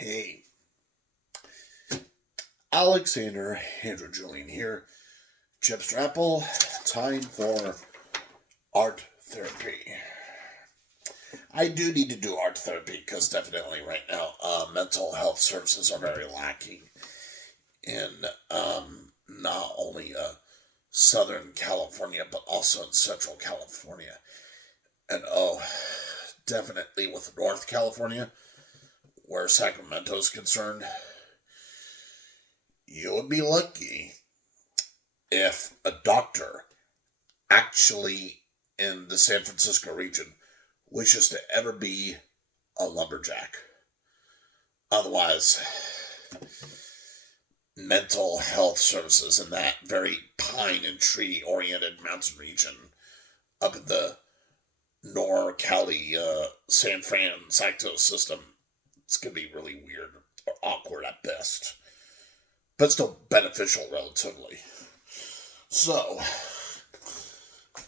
Hey, Alexander, Andrew Julian here. Chip Strapple, time for art therapy. I do need to do art therapy because definitely right now mental health services are very lacking in not only Southern California but also in Central California. And definitely with North California, where Sacramento is concerned, you would be lucky if a doctor actually in the San Francisco region wishes to ever be a lumberjack. Otherwise, mental health services in that very pine and tree oriented mountain region up in the Nor Cali, San Francisco system, it's going to be really weird or awkward at best, but still beneficial relatively. So,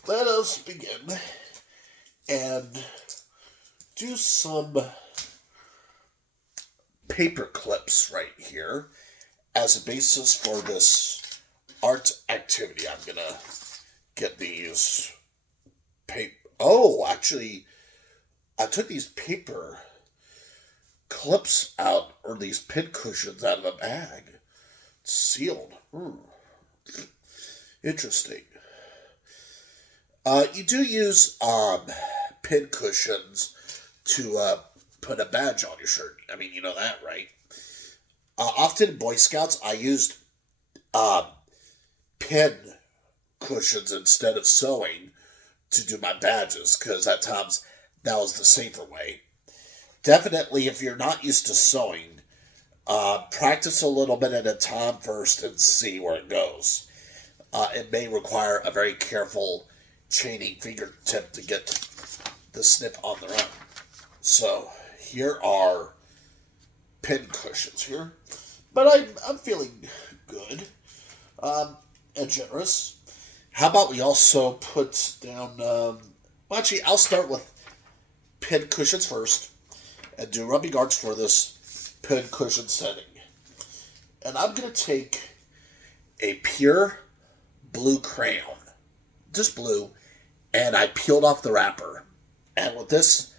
let us begin and do some paper clips right here as a basis for this art activity. I'm gonna get these paper. Oh, actually, I took these paper clips out, or these pin cushions out of a bag. It's sealed. Interesting. You do use pin cushions to put a badge on your shirt. I mean, you know that, right? Often in Boy Scouts, I used pin cushions instead of sewing to do my badges because at times that was the safer way. Definitely, if you're not used to sewing, practice a little bit at a time first and see where it goes. It may require a very careful chaining fingertip to get the snip on the run. So here are pin cushions here, but I'm feeling good and generous. How about we also put down? Well, actually, I'll start with pin cushions first and do rubbing arts for this pin cushion setting. And I'm gonna take a pure blue crayon, just blue, and I peeled off the wrapper. And with this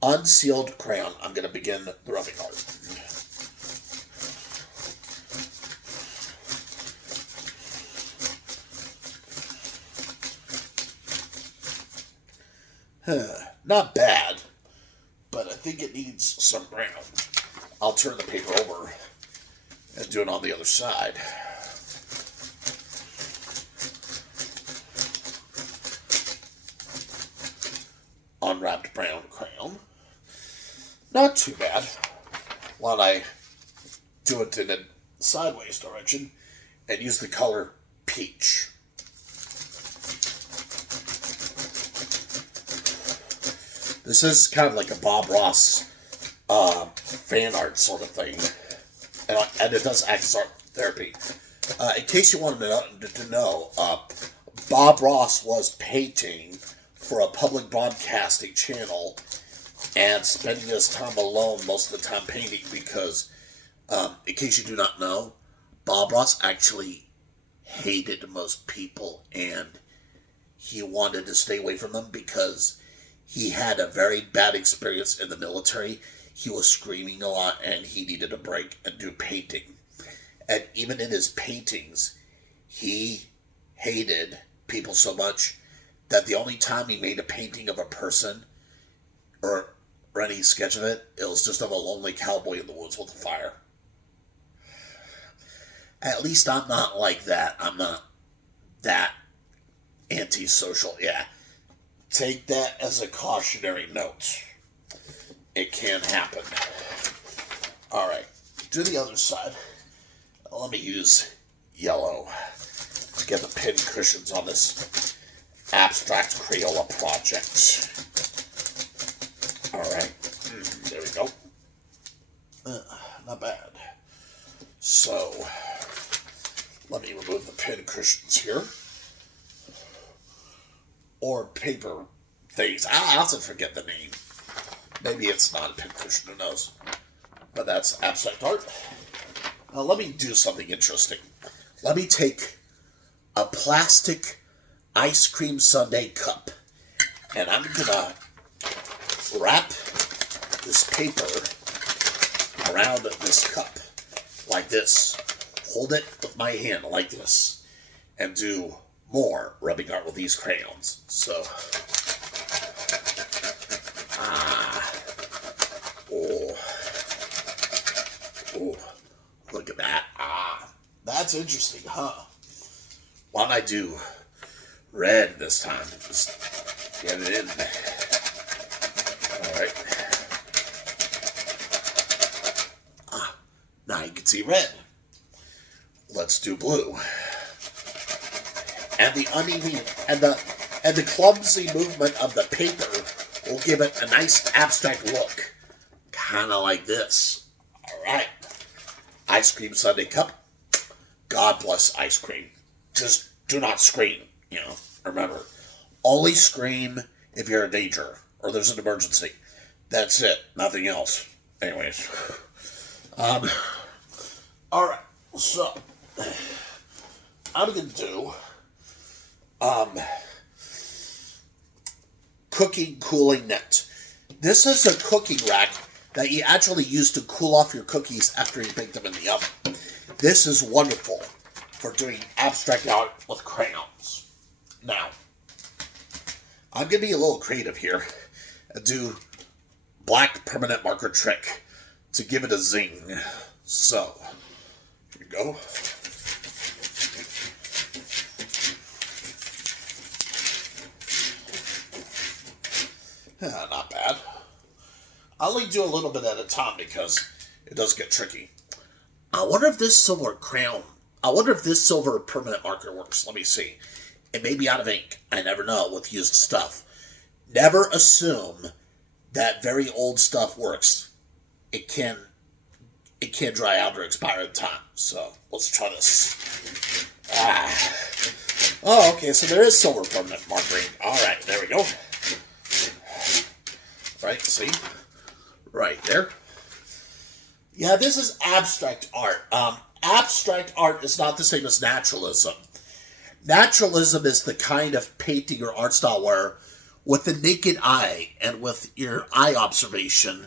unsealed crayon, I'm going to begin the rubbing art. Not bad, but I think it needs some brown. I'll turn the paper over and do it on the other side. Unwrapped brown crayon. Not too bad. While I do it in a sideways direction and use the color peach. This is kind of like a Bob Ross fan art sort of thing. And it does act as art therapy. In case you wanted to know, Bob Ross was painting for a public broadcasting channel and spending his time alone most of the time painting because, in case you do not know, Bob Ross actually hated most people and he wanted to stay away from them because he had a very bad experience in the military. He was screaming a lot and he needed a break and do painting. And even in his paintings, he hated people so much that the only time he made a painting of a person or any sketch of it, it was just of a lonely cowboy in the woods with a fire. At least I'm not like that. I'm not that antisocial. Yeah. Take that as a cautionary note. It can happen. Alright, do the other side. Let me use yellow to get the pin cushions on this abstract Crayola project. Alright, there we go. Not bad. So, let me remove the pin cushions here. Or paper things. I often forget the name. Maybe it's not a pin cushion, who knows? but that's abstract art. Now let me do something interesting. Let me take a plastic ice cream sundae cup, and I'm gonna wrap this paper around this cup like this. Hold it with my hand like this, and do more rubbing art with these crayons. So, look at that. That's interesting, huh? Why don't I do red this time? Just get it in. Alright. Now you can see red. Let's do blue. And the uneven and the clumsy movement of the paper will give it a nice abstract look. Kinda like this. Alright. Ice cream sundae cup. God bless ice cream. Just do not scream, Remember, only scream if you're in danger or there's an emergency. That's it. Nothing else. Anyways. Alright. So, I'm going to do cooking cooling net. This is a cooking rack that you actually use to cool off your cookies after you bake them in the oven. This is wonderful for doing abstract art with crayons. Now, I'm going to be a little creative here and do black permanent marker trick to give it a zing. So, here you go. Not bad. I'll only do a little bit at a time because it does get tricky. I wonder if this silver permanent marker works. Let me see. It may be out of ink. I never know with used stuff. Never assume that very old stuff works. It can dry out or expire in time. So let's try this. Oh, okay. So there is silver permanent marker ink. All right, there we go. Right, see? Right there. Yeah, this is abstract art. Abstract art is not the same as naturalism. Naturalism is the kind of painting or art style where, with the naked eye and with your eye observation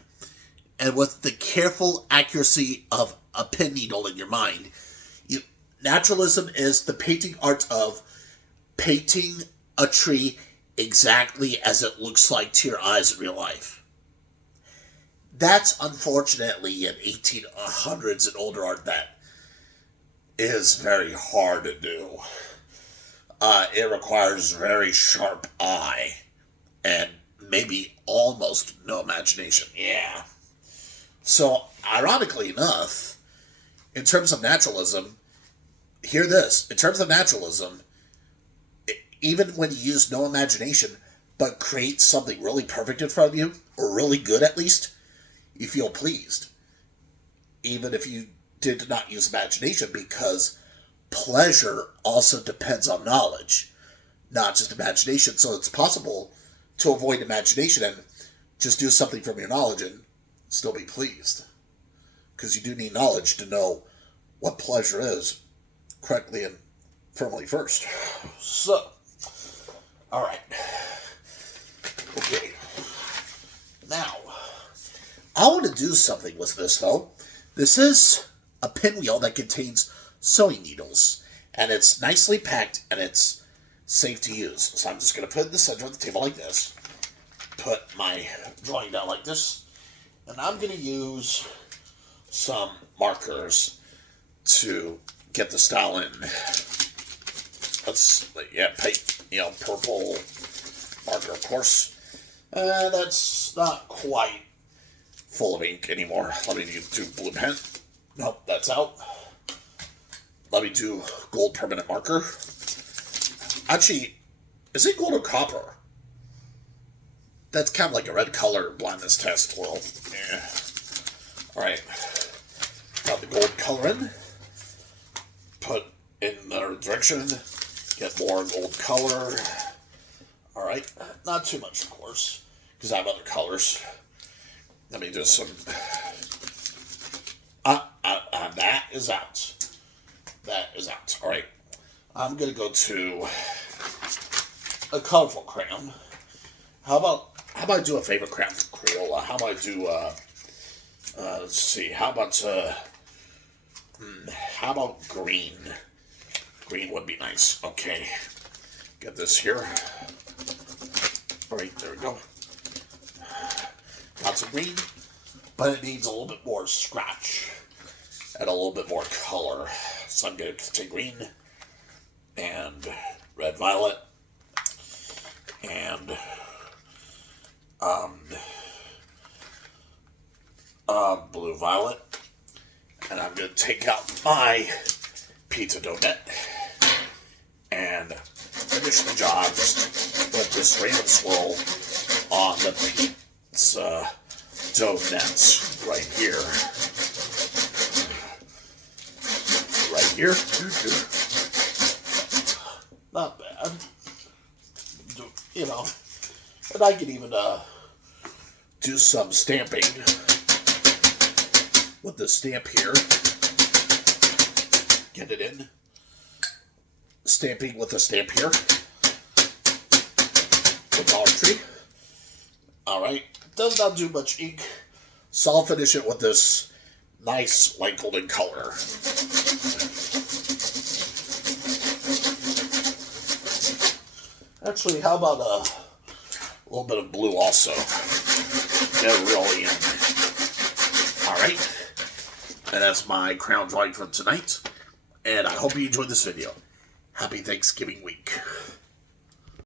and with the careful accuracy of a pin needle in your mind, naturalism is the painting art of painting a tree exactly as it looks like to your eyes in real life. That's unfortunately in 1800s and older art that is very hard to do. It requires very sharp eye and maybe almost no imagination. Yeah. So, ironically enough, in terms of naturalism, hear this. In terms of naturalism, even when you use no imagination, but create something really perfect in front of you, or really good at least, you feel pleased. Even if you did not use imagination, because pleasure also depends on knowledge, not just imagination. So it's possible to avoid imagination and just do something from your knowledge and still be pleased. Because you do need knowledge to know what pleasure is correctly and firmly first. So, alright. Okay. Now, I want to do something with this, though. This is a pinwheel that contains sewing needles, and it's nicely packed, and it's safe to use. So I'm just going to put it in the center of the table like this, put my drawing down like this, and I'm going to use some markers to get the style in. Let's, purple marker, of course. That's not quite full of ink anymore. Let me do blue pen. Nope, that's out. Let me do gold permanent marker. Actually, is it gold or copper? That's kind of like a red color blindness test. Well, yeah. Alright. Got the gold color in. Put in the direction. Get more gold color. Alright. Not too much, of course, because I have other colors. Let me do some That is out. That is out. All right. I'm going to go to a colorful crayon. How about I do a favorite crayon from Crayola? How about I do, let's see, how about green? Green would be nice. Okay. Get this here. All right, there we go. Lots of green, but it needs a little bit more scratch and a little bit more color. So I'm going to take green and red violet and blue violet, and I'm going to take out my pizza dough net and finish the job with this random swirl on the pizza dough nets right here. Right here. Not bad. You know, and I could even do some stamping with the stamp here. Get it in. Stamping with the stamp here. The Dollar Tree. Alright. Does not do much ink. So I'll finish it with this nice light golden color. Actually, how about a little bit of blue also? Get really in. Alright. And that's my crown drawing for tonight. And I hope you enjoyed this video. Happy Thanksgiving week.